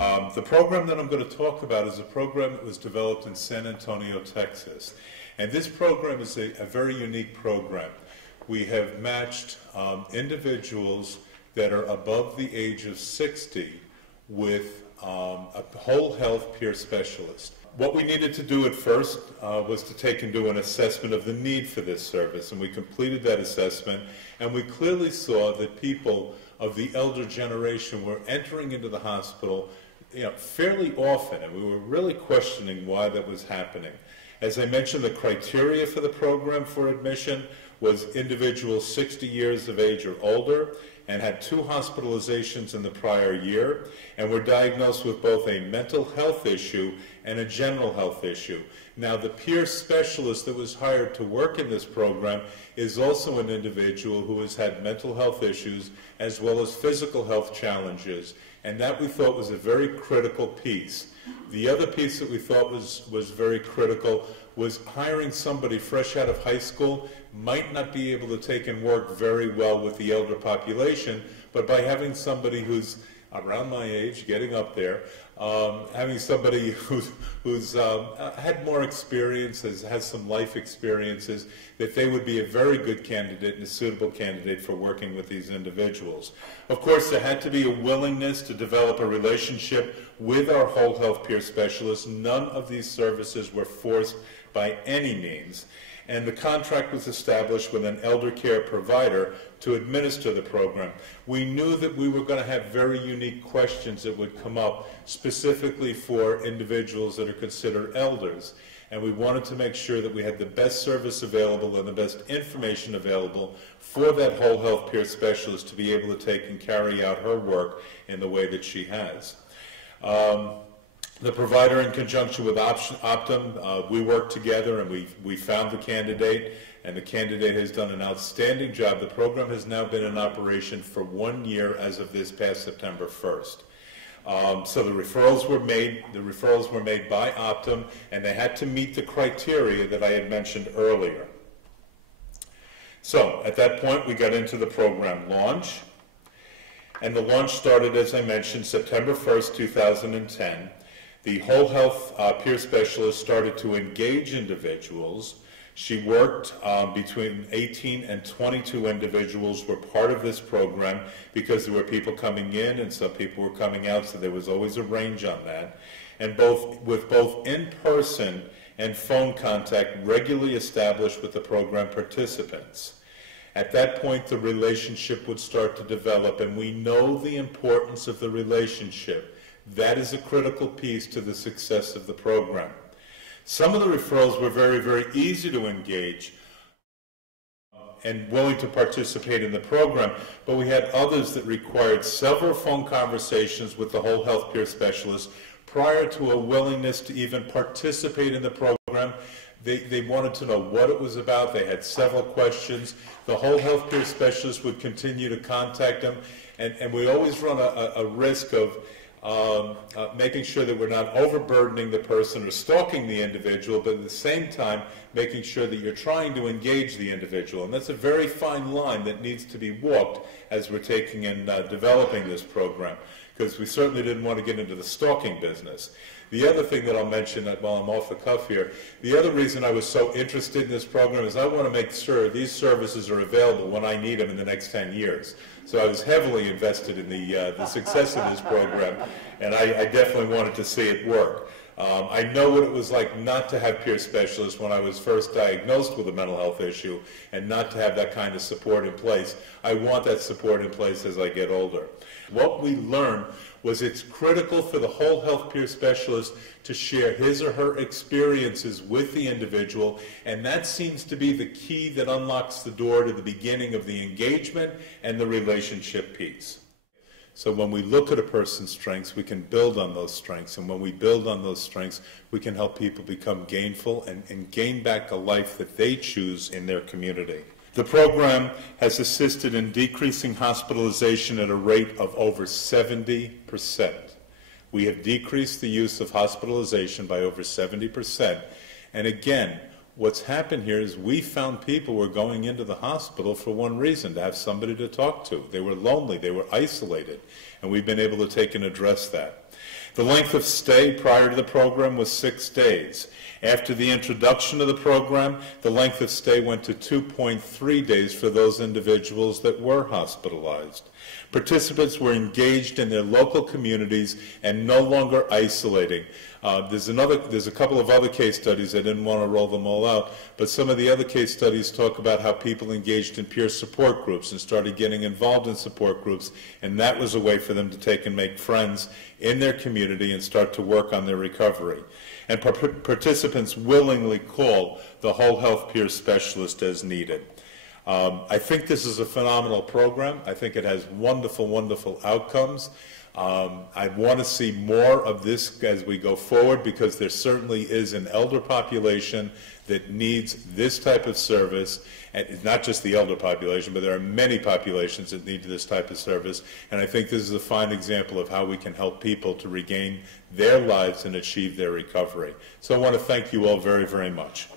The program that I'm going to talk about is a program that was developed in San Antonio, Texas. And this program is a very unique program. We have matched individuals that are above the age of 60 with a whole health peer specialist. What we needed to do at first was to take and do an assessment of the need for this service, and we completed that assessment, and we clearly saw that people of the elder generation were entering into the hospital fairly often, and we were really questioning why that was happening. As I mentioned, the criteria for the program for admission was individuals 60 years of age or older and had 2 hospitalizations in the prior year and were diagnosed with both a mental health issue and a general health issue. Now, the peer specialist that was hired to work in this program is also an individual who has had mental health issues as well as physical health challenges, and that we thought was a very critical piece. The other piece that we thought was very critical was hiring somebody fresh out of high school might not be able to take and work very well with the elder population, but by having somebody who's around my age, getting up there, having somebody who's had more experience, has some life experiences, that they would be a very good candidate and a suitable candidate for working with these individuals. Of course, there had to be a willingness to develop a relationship with our whole health peer specialists. None of these services were forced by any means. And the contract was established with an elder care provider to administer the program. We knew that we were going to have very unique questions that would come up specifically for individuals that are considered elders. And we wanted to make sure that we had the best service available and the best information available for that whole health peer specialist to be able to take and carry out her work in the way that she has. The provider, in conjunction with Optum, we worked together and we found the candidate, and the candidate has done an outstanding job. The program has now been in operation for 1 year as of this past September 1st. So the referrals were made by Optum, and they had to meet the criteria that I had mentioned earlier. So at that point, we got into the program launch, and the launch started, as I mentioned, September 1st, 2010. The whole health peer specialist started to engage individuals. She worked between 18 and 22 individuals were part of this program because there were people coming in and some people were coming out, so there was always a range on that. And with both in-person and phone contact regularly established with the program participants. At that point, the relationship would start to develop, and we know the importance of the relationship. That is a critical piece to the success of the program. Some of the referrals were very, very easy to engage and willing to participate in the program, but we had others that required several phone conversations with the whole health peer specialist prior to a willingness to even participate in the program. They wanted to know what it was about. They had several questions. The whole health peer specialist would continue to contact them, and we always run a risk of making sure that we're not overburdening the person or stalking the individual, but at the same time making sure that you're trying to engage the individual. And that's a very fine line that needs to be walked as we're taking and developing this program, because we certainly didn't want to get into the stalking business. The other thing that I'll mention while I'm off the cuff here, the other reason I was so interested in this program is I want to make sure these services are available when I need them in the next 10 years. So I was heavily invested in the success of this program, and I definitely wanted to see it work. I know what it was like not to have peer specialists when I was first diagnosed with a mental health issue and not to have that kind of support in place. I want that support in place as I get older. What we learned was it's critical for the whole health peer specialist to share his or her experiences with the individual, and that seems to be the key that unlocks the door to the beginning of the engagement and the relationship piece. So when we look at a person's strengths, we can build on those strengths, and when we build on those strengths, we can help people become gainful and gain back a life that they choose in their community. The program has assisted in decreasing hospitalization at a rate of over 70%. We have decreased the use of hospitalization by over 70%. And again, what's happened here is we found people were going into the hospital for one reason, to have somebody to talk to. They were lonely, they were isolated, and we've been able to take and address that. The length of stay prior to the program was 6 days. After the introduction of the program, the length of stay went to 2.3 days for those individuals that were hospitalized. Participants were engaged in their local communities and no longer isolating. There's a couple of other case studies. I didn't want to roll them all out, but some of the other case studies talk about how people engaged in peer support groups and started getting involved in support groups, and that was a way for them to take and make friends in their community and start to work on their recovery. And participants willingly call the whole health peer specialist as needed. I think this is a phenomenal program. I think it has wonderful, wonderful outcomes. I want to see more of this as we go forward, because there certainly is an elder population that needs this type of service, and it's not just the elder population, but there are many populations that need this type of service, and I think this is a fine example of how we can help people to regain their lives and achieve their recovery. So I want to thank you all very, very much.